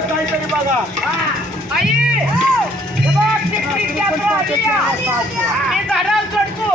काहीतरी बघा. आई हे बघ टिकली यात्रा आली आहे. मी झाडाला चढतो.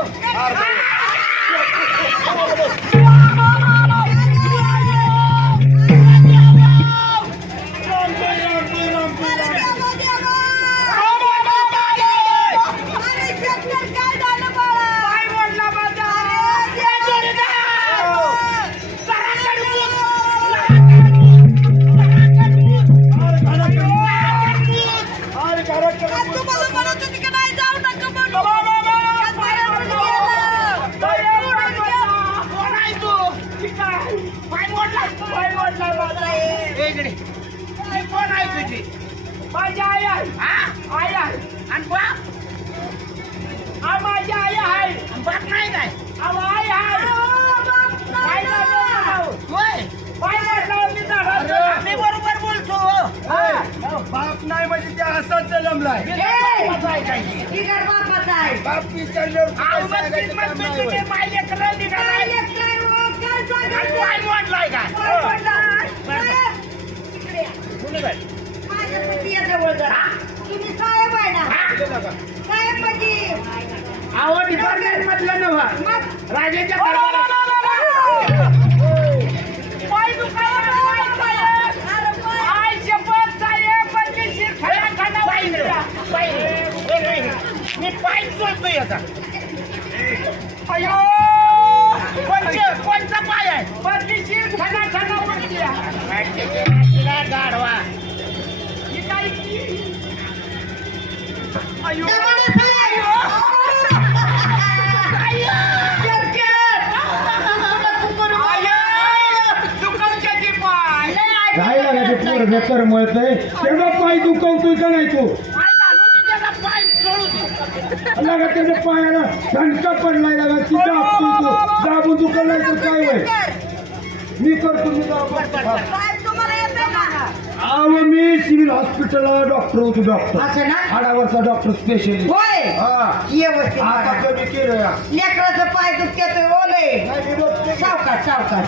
कोण आहे तुझी? माझी आई आहे. आई आहे. आणि बाप? माझी आई आहे. बाप नाही काय? आई आहे. मी बरोबर बोलतो. बाप नाही म्हणजे ते असाच जन्मलाय. बाप विचारल्यावर तुम्ही साहेब आहे ना? साहेब म्हणजे आवड डिपार्टमेंट मधलं नव्हा राजाच्या मी पाय चोळतोय याचा. अयो कोणचा पाय आहे? पत्नीशीर खाना खाना गाढवा. अयो काय लागायचे पोर बेकर मळतय तेवढा पाय दुखवतोय का नाही तू? लागा त्याच्या पायाला दणका पडलाय लागा ती दाबतोय तू दाबून दुखलाय तर काय होय? मी करतो मी मी सिव्हिल हॉस्पिटलला डॉक्टर होतो. डॉक्टर हाडावरचा डॉक्टर स्पेशलिस्ट. आता कमी केलं या लेकराचं पाय दुखत ओले सावकाश सावकाश.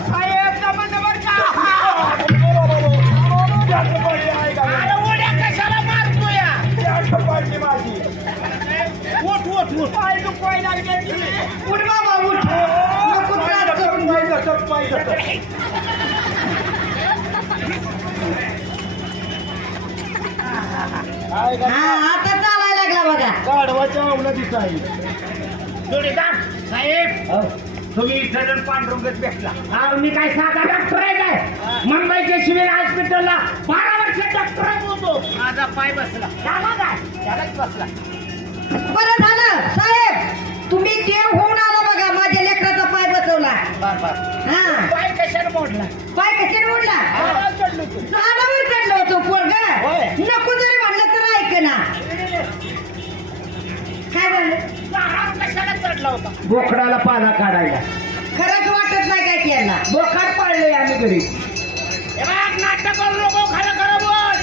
कशाला मारतो या? पाडली माझी. उठ उठ उठ. पाय दुखवाय लागले. उठ बाबा उठ. नको त्रास करू. पाय आता चालायला लागला बघा. गाढवाच्या अवलंबीच आहे. जोडीदार साहेब तुम्ही इथं पांडुरंगच भेटला. मी काय साधा डॉक्टर आहे काय? मुंबईच्या सिव्हिल हॉस्पिटलला 12 वर्ष डॉक्टर होतो. माझा पाय बसला. झाला काय? त्यालाच बसला. बरं झालं साहेब तुम्ही देव होऊन आला बघा. माझ्या लेकराचा पाय बसवला. हा पाय कशाने मोडला? पाय कशाने मोडला? झाडावर चढलो होतो पोरग. नको जरी म्हणलं तर ऐक ना. काय झालं? झाडावर कशाला चढला होता? बोकडाला पाला काढायला. खरंच वाटत नाही काय केला. बोकाड पाळले आम्ही घरी. नाटक करू नको. खरं खरं बोल.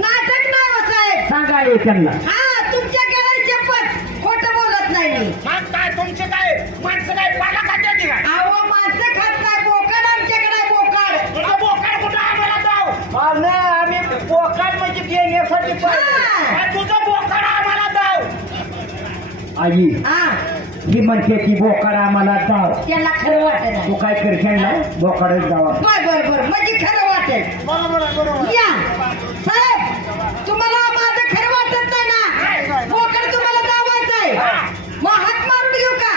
नाटक नाही हो साहेब. सांगा रे त्यांना. हा तुमच्या केलं शपथ खोटं बोलत नाही मी. मग काय तुमचे काय माणसं काय पाला खात्याची काय? अहो माणसं खात नाही. बोकड आमच्याकडे आहे, बोकड. तुझा बोकाड कुठं आम्हाला जाऊ? नाही आम्ही बोकाड म्हणजे घेण्यासाठी तुझं बोकाड आम्हाला जाऊ. आई हा ही म्हणते की बोकाड आम्हाला जाव. त्यांना खरं वाटत नाही. तू काय करशील ना बोकाडच जावा. बर म्हणजे खरं वाटेल. बरोबर. या साहेब तुम्हाला माझं खरं वाटत नाही ना? बोकड तुम्हाला जावायचं आहे. मग हात मारून घेऊ का?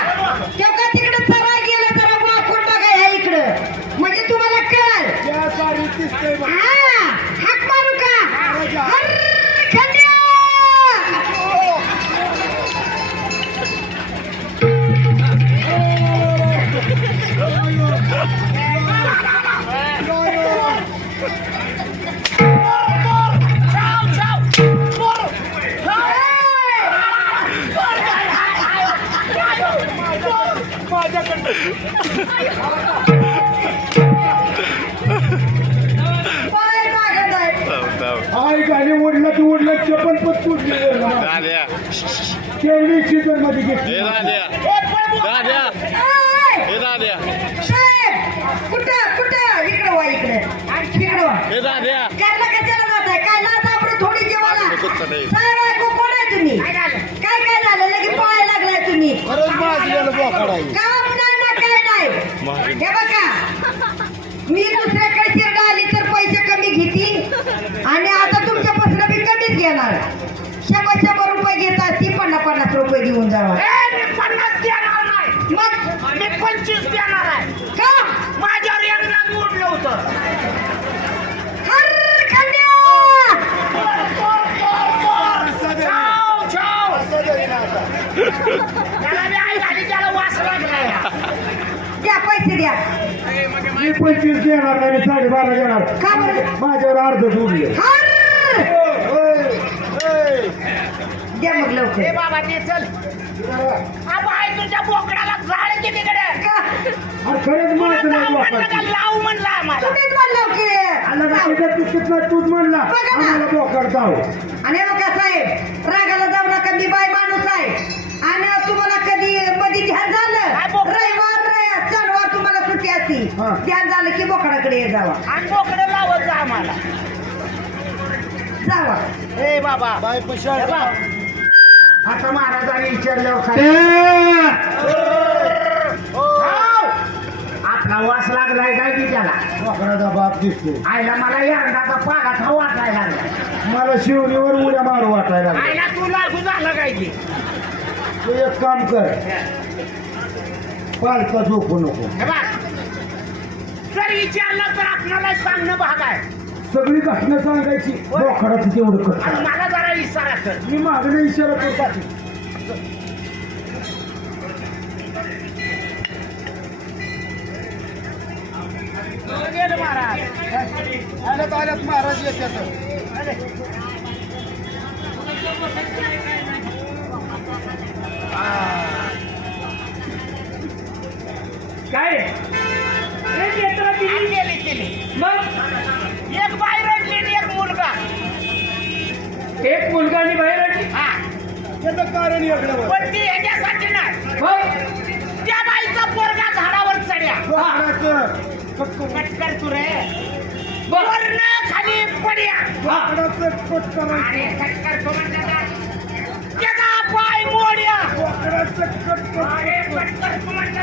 तेव्हा तिकडे चरा गेलं जरा वाकून बघा ह्या इकडं म्हणजे तुम्हाला कळेल. हा हात मारू का? खंड्या आई गाडी ओढला तू ओढला चपन पत तुटली. केवढी सीझन मध्ये घेतली. साहेब कुठं कुठं इकडं वा इकडे इकडं वा. घरला कशाला जाताय? काय खरंच माझं बोकाड आहे. काम नाही ना काय नाही. हे बघा मी दुसऱ्याकडे शिरडा आली तर पैसे कमी घेतील आणि आता तुमच्यापासून मी कमीच घेणार. 100 रुपये घेतात ती 50 रुपये देऊन जावा. ए, मी 50 देणार नाही. मग मी 25 देणार आहे. का माझ्यावर एकदा उडलं होतं. हर खंड्या छाव, छाव. त्याला बी आई झाली, त्याला वास लागलाय. द्या पैसे द्या. मी 25 घेणार नाही, मी 12.5 घेणार. का बरं? माझ्यावर अर्ध सोडले. हर द्या मग ए लवकर. बाबा ते चल. बाई तुझ्या बोकडाला झाड किती कडे का खरंच माझं नाही बोकाड. लावू म्हणला आम्हाला. तुम्हीच म्हणलं की आला का त्याच्यात तिकीट तूच म्हणला बघा ना. आम्हाला बोकाड जाऊ. आणि बघा साहेब रागाला जाऊ नका. मी बाय माणूस आहे आणि तुम्हाला कधी मध्ये ध्यान झालं काय बोकड? रविवार शनिवार तुम्हाला सुट्टी असती. हा. ध्यान झालं की बोकडाकडे ये जावा. आणि बोकडं लावत जा आम्हाला. जावा. ए बाबा बाय हे पशाळ. बघ. आता महाराजांनी विचारल्यावर आपला वास लागलाय काय की त्याला. बोकडाचा बाप दिसतो. आईला मला यंदाचा पाला खाऊ वाटायला लागला. मला शिवणीवर उड्या मारू वाटायला लागल्या. आईला तू लागू झालं काय की. तू एक काम कर, पालका झोपू नको. हे बघ जर विचारलं तर आपल्याला सांगणं भाग आहे. सगळी घटना सांगायची. बोकडाचं तेवढं आणि कर. मला जरा इशारा कर. मी मागणे इशारा करतात. गेलं महाराज. आल्यात महाराज येतात. काय गेली केली मग एक बाई रडली आणि एक मुलगा. एक मुलगा आणि बाहेर आली. हा त्याचं कारण एवढं. पण ती ह्याच्यासाठी नाही. त्या बाईचा पोरगा झाडावर चढ्या. बोकडाचं कटकर तू रे. वरनं खाली पड्या. बोकडाचं कट करायचं. आणि कटकर तो म्हणला त्याचा पाय मोड्या. बोकडाचं कट अरे कटकर तू म्हणला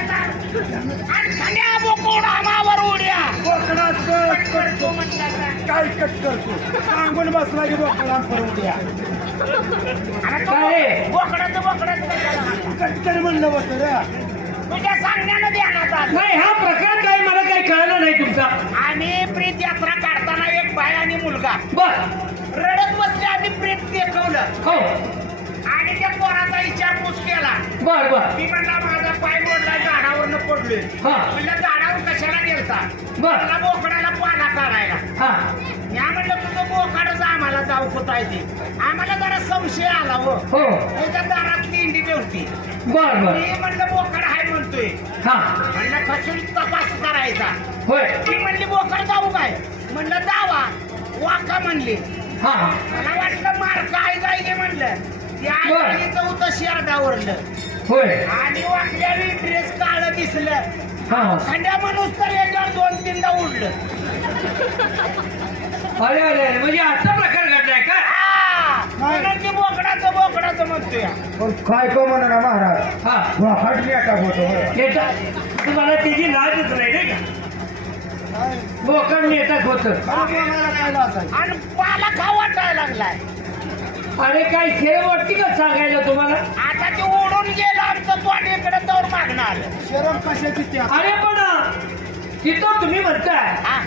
आणि खाण्या बोकोडा मावर उड्या. बोकडाचं कटकर तू म्हणला काय कट करतो सांगून बसला की बोकडा करून द्या. आणि तो काय? बोकडाचं कट कर म्हणलं होतं रे. तुझ्या सांगण्यानं ध्यानात आलं. नाही हा प्रकार काय मला काही कळलं नाही तुमचा. आणि प्रीत यात्रा काढताना एक बाय आणि मुलगा बर रडत बसले आणि प्रीत देखवलं हो आणि त्या पोराचा विचारपूस केला. बर बर मी म्हणला माझा पाय मोडला झाडावरनं पडलोय. हा. म्हणलं झाडावर कशाला गेलता. बर. मला बोकडाला पाला काढायला. हा मी म्हणलं तुझं बोकडच आम्हाला जाऊ कुठायची. आम्हाला जरा संशय आला हो. हो त्याच्या दारात इंडी नव्हती. बर बर मी म्हणलं बोकड हाय म्हणतोय. हा म्हणलं खसून तपास करायचा. होय ती म्हणली बोकड जाऊ काय. म्हणलं जावा. वाका म्हणली. हा मला वाटलं मार काय जाईल म्हणलं. ती बर. आई जाऊ शेरडावरलं होय आणि वाकल्याने ड्रेस काळं दिसलं. हा खंड्या माणूस तर याच्यावर 2-3दा उडलं. अरे अरे अरे, म्हणजे असा प्रकार घडलाय का. हा. म्हणून ती बोकडाचं म्हणतोय. पण काय का म्हणा ना महाराज. हा बोकाड नेटा होतो बरं. येता तुम्हाला त्याची लाजच नाही का. बोकड नेतात होत. अरे बोलायला काय लाजायचं? आणि पाला खाऊ वाटायला लागलाय. अरे काय खेळ वाटते का सांगायला तुम्हाला. आता ते उडून गेलं आमचं तोंडीकडे तोर मागणार. शरम कशाची त्या. अरे पण तिथं तुम्ही म्हणताय हा.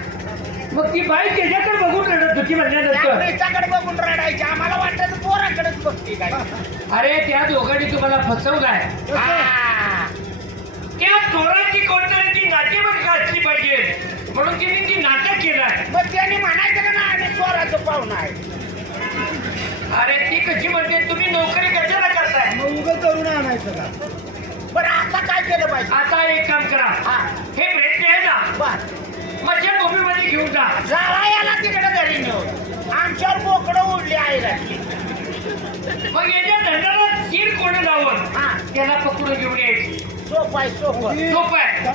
मग ती बाई त्याच्याकडे बघून रडत होती त्या म्हणल्यानंतर. प्रेताकडे बघून रडायची. आम्हाला वाटतं पोराकडेच बघती काय. अरे त्या दोघांनी तुम्हाला फसवलाय. हा. त्या चोराची कोणतरी ती नातेवाईक असली पाहिजे म्हणून तिने ती नाटक केलाय. मग त्यांनी म्हणायचं ना आम्ही चोराचं पाहुणं आहे. अरे ती कशी म्हणते तुम्ही नोकरी कशाला करताय. मग उगाच करून आणायचं का. बरं आता काय केलं पाहिजे. आता एक काम करा. हा. हे भेटले आहे ना बर मच्छर गोबीमध्ये घेऊन जा. जाळा याला तिकडे घरी नेऊन आमच्यावर बोकडं उडली आहे रात्री. मग याच्या धंद्याला चीर कोण लावून हा. त्याला पकडून घेऊन यायची. सोप आहे सोप. सोपं आहे.